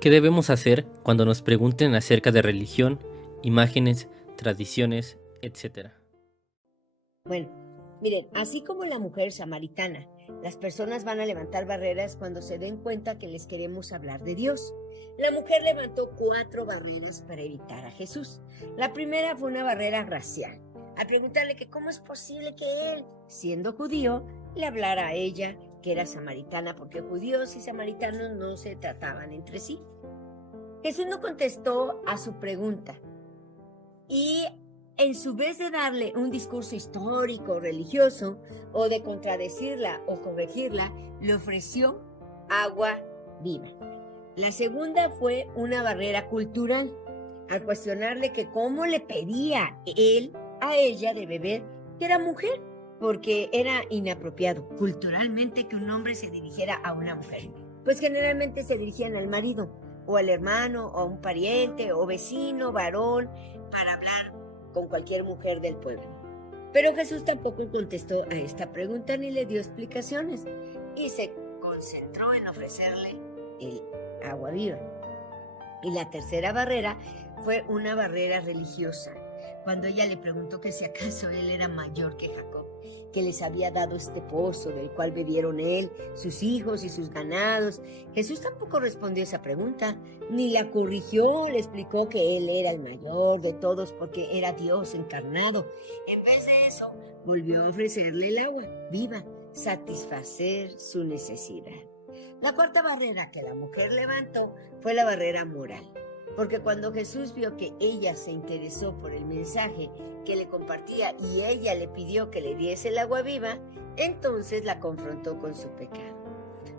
¿Qué debemos hacer cuando nos pregunten acerca de religión, imágenes, tradiciones, etcétera? Bueno, miren, así como la mujer samaritana, las personas van a levantar barreras cuando se den cuenta que les queremos hablar de Dios. La mujer levantó 4 barreras para evitar a Jesús. La primera fue una barrera racial, al preguntarle que cómo es posible que él, siendo judío, le hablara a ella que era samaritana, porque judíos y samaritanos no se trataban entre sí. Jesús no contestó a su pregunta y en su vez de darle un discurso histórico, religioso, o de contradecirla o corregirla, le ofreció agua viva. La segunda fue una barrera cultural, al cuestionarle que cómo le pedía él a ella de beber, que era mujer, porque era inapropiado culturalmente que un hombre se dirigiera a una mujer. Pues generalmente se dirigían al marido, o al hermano, o a un pariente, o vecino, varón, para hablar con cualquier mujer del pueblo. Pero Jesús tampoco contestó a esta pregunta ni le dio explicaciones y se concentró en ofrecerle el agua viva. Y la tercera barrera fue una barrera religiosa, cuando ella le preguntó que si acaso él era mayor que Jacob, que les había dado este pozo del cual bebieron él, sus hijos y sus ganados. Jesús tampoco respondió esa pregunta, ni la corrigió, le explicó que él era el mayor de todos porque era Dios encarnado. En vez de eso, volvió a ofrecerle el agua viva, satisfacer su necesidad. La cuarta barrera que la mujer levantó fue la barrera moral, porque cuando Jesús vio que ella se interesó por el mensaje que le compartía y ella le pidió que le diese el agua viva, entonces la confrontó con su pecado,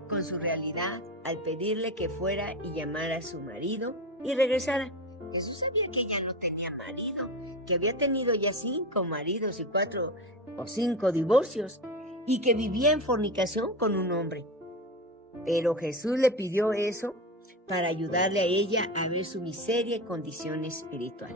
con su realidad, al pedirle que fuera y llamara a su marido y regresara. Jesús sabía que ella no tenía marido, que había tenido ya 5 maridos y 4 o 5 divorcios, y que vivía en fornicación con un hombre. Pero Jesús le pidió eso para ayudarle a ella a ver su miseria y condición espiritual.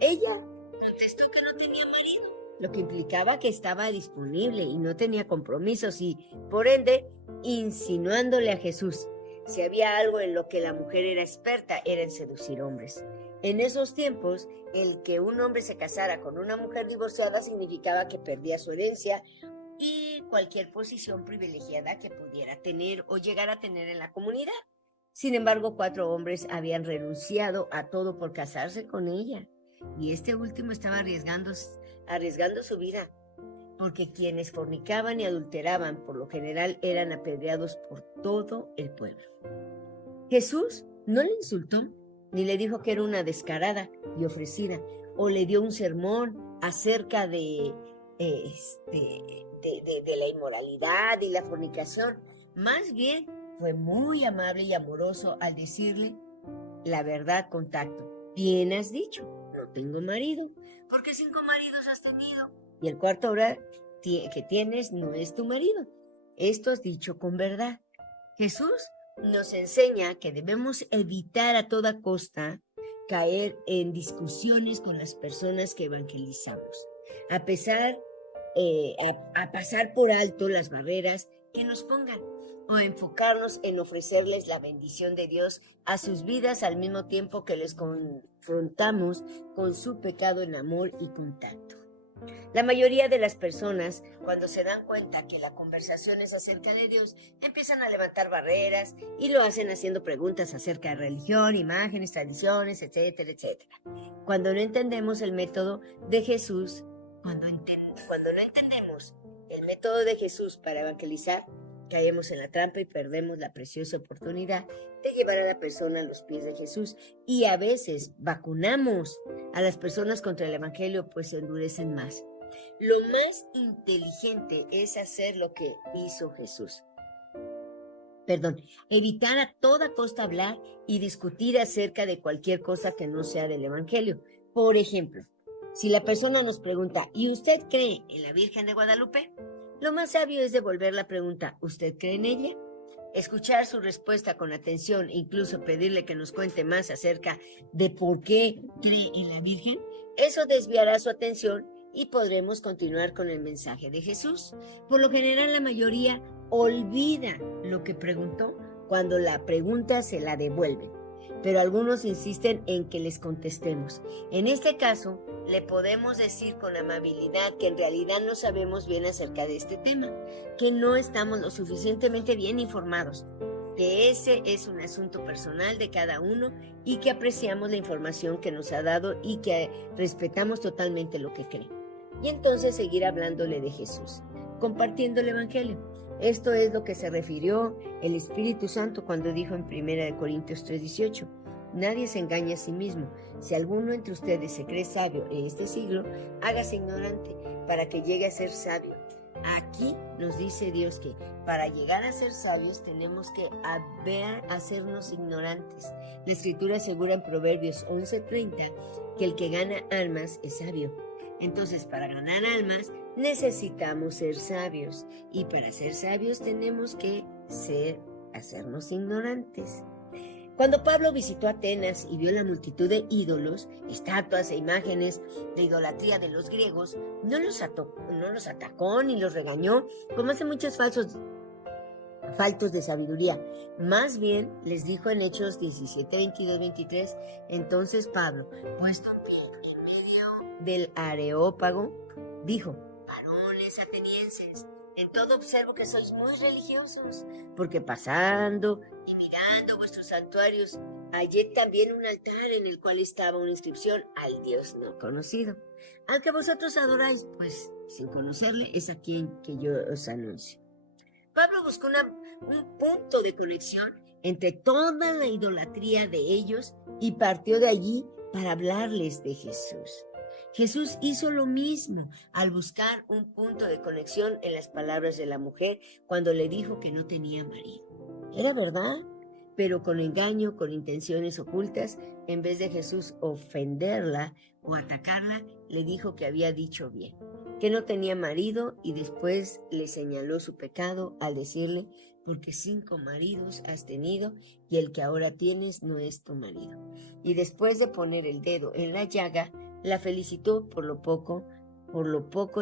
Ella contestó que no tenía marido, lo que implicaba que estaba disponible y no tenía compromisos y, por ende, insinuándole a Jesús si había algo en lo que la mujer era experta, era en seducir hombres. En esos tiempos, el que un hombre se casara con una mujer divorciada significaba que perdía su herencia y cualquier posición privilegiada que pudiera tener o llegar a tener en la comunidad. Sin embargo, 4 hombres habían renunciado a todo por casarse con ella, y este último estaba arriesgando su vida, porque quienes fornicaban y adulteraban por lo general eran apedreados por todo el pueblo. Jesús no le insultó, ni le dijo que era una descarada y ofrecida, o le dio un sermón acerca de la inmoralidad y la fornicación. Más bien fue muy amable y amoroso al decirle la verdad con tacto. Bien has dicho, no tengo marido, porque 5 maridos has tenido, y el cuarto ahora que tienes no es tu marido. Esto has dicho con verdad. Jesús nos enseña que debemos evitar a toda costa caer en discusiones con las personas que evangelizamos, a pasar por alto las barreras que nos pongan, o enfocarnos en ofrecerles la bendición de Dios a sus vidas al mismo tiempo que les confrontamos con su pecado en amor y contacto. La mayoría de las personas, cuando se dan cuenta que la conversación es acerca de Dios, empiezan a levantar barreras y lo hacen haciendo preguntas acerca de religión, imágenes, tradiciones, etcétera, etcétera. Cuando no entendemos el método de Jesús, cuando no entendemos el método de Jesús para evangelizar, caemos en la trampa y perdemos la preciosa oportunidad de llevar a la persona a los pies de Jesús. Y a veces vacunamos a las personas contra el evangelio, pues se endurecen más. Lo más inteligente es hacer lo que hizo Jesús. Evitar a toda costa hablar y discutir acerca de cualquier cosa que no sea del evangelio. Por ejemplo, si la persona nos pregunta, ¿y usted cree en la Virgen de Guadalupe? Lo más sabio es devolver la pregunta, ¿usted cree en ella? Escuchar su respuesta con atención, incluso pedirle que nos cuente más acerca de por qué cree en la Virgen, eso desviará su atención y podremos continuar con el mensaje de Jesús. Por lo general, la mayoría olvida lo que preguntó cuando la pregunta se la devuelven, pero algunos insisten en que les contestemos. En este caso, le podemos decir con amabilidad que en realidad no sabemos bien acerca de este tema, que no estamos lo suficientemente bien informados, que ese es un asunto personal de cada uno y que apreciamos la información que nos ha dado y que respetamos totalmente lo que cree. Y entonces seguir hablándole de Jesús, compartiendo el Evangelio. Esto es lo que se refirió el Espíritu Santo cuando dijo en 1 Corintios 3:18, nadie se engaña a sí mismo. Si alguno entre ustedes se cree sabio en este siglo, hágase ignorante para que llegue a ser sabio. Aquí nos dice Dios que para llegar a ser sabios tenemos que hacernos ignorantes. La Escritura asegura en Proverbios 11:30 que el que gana almas es sabio. Entonces, para ganar almas necesitamos ser sabios, y para ser sabios tenemos que hacernos ignorantes. Cuando Pablo visitó Atenas y vio la multitud de ídolos, estatuas e imágenes de idolatría de los griegos, no los atacó ni los regañó, como hacen muchos faltos de sabiduría. Más bien les dijo en Hechos 17, 22, 23, entonces Pablo, puesto en pie en medio del Areópago, dijo, varones atenienses, en todo observo que sois muy religiosos, porque pasando y mirando vuestros santuarios, hallé también un altar en el cual estaba una inscripción al Dios no conocido. Aunque vosotros adoráis, pues sin conocerle, es a quien que yo os anuncio. Pablo buscó un punto de conexión entre toda la idolatría de ellos y partió de allí para hablarles de Jesús. Jesús hizo lo mismo al buscar un punto de conexión en las palabras de la mujer cuando le dijo que no tenía marido. Era verdad, pero con engaño, con intenciones ocultas, en vez de Jesús ofenderla o atacarla, le dijo que había dicho bien, que no tenía marido, y después le señaló su pecado al decirle, porque 5 maridos has tenido y el que ahora tienes no es tu marido. Y después de poner el dedo en la llaga, la felicitó por lo poco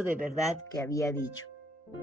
de verdad que había dicho.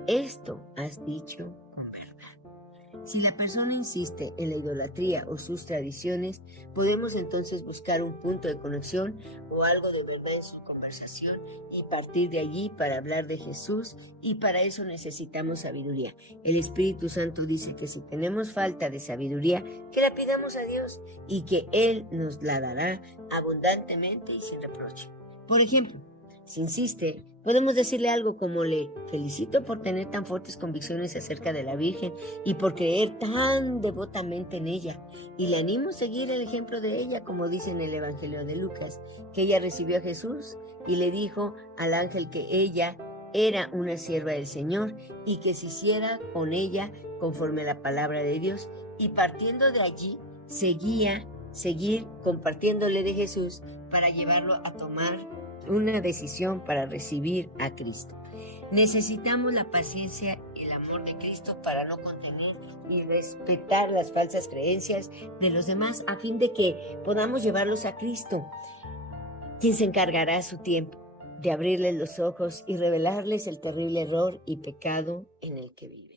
Esto has dicho con verdad. Si la persona insiste en la idolatría o sus tradiciones, podemos entonces buscar un punto de conexión o algo de verdad en su conversación y partir de allí para hablar de Jesús, y para eso necesitamos sabiduría. El Espíritu Santo dice que si tenemos falta de sabiduría, que la pidamos a Dios y que Él nos la dará abundantemente y sin reproche. Por ejemplo, si insiste, podemos decirle algo como: le felicito por tener tan fuertes convicciones acerca de la Virgen y por creer tan devotamente en ella, y le animo a seguir el ejemplo de ella, como dice en el Evangelio de Lucas, que ella recibió a Jesús y le dijo al ángel que ella era una sierva del Señor y que se hiciera con ella conforme a la palabra de Dios, y partiendo de allí seguir compartiéndole de Jesús para llevarlo a tomar una decisión para recibir a Cristo. Necesitamos la paciencia y el amor de Cristo para no contener y respetar las falsas creencias de los demás, a fin de que podamos llevarlos a Cristo, quien se encargará a su tiempo de abrirles los ojos y revelarles el terrible error y pecado en el que viven.